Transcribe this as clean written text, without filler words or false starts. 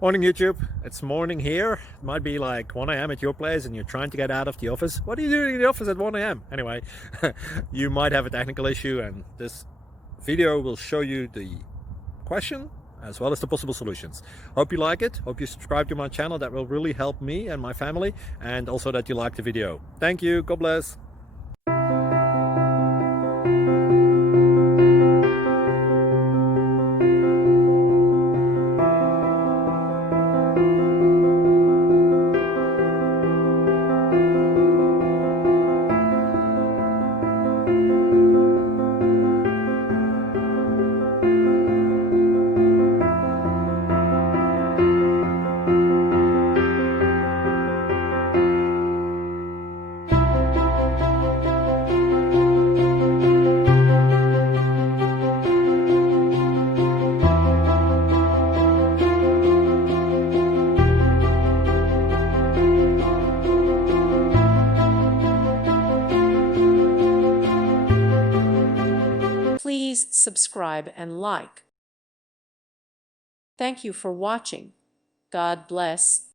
Morning YouTube, it's morning here. It might be like 1 a.m. at your place and you're trying to get out of the office. What are you doing in the office at 1 a.m.? Anyway, you might have a technical issue and this video will show you the question as well as the possible solutions. Hope you like it, hope you subscribe to my channel. That will really help me and my family, and also that you like the video. Thank you, God bless. Please subscribe and like. Thank you for watching. God bless.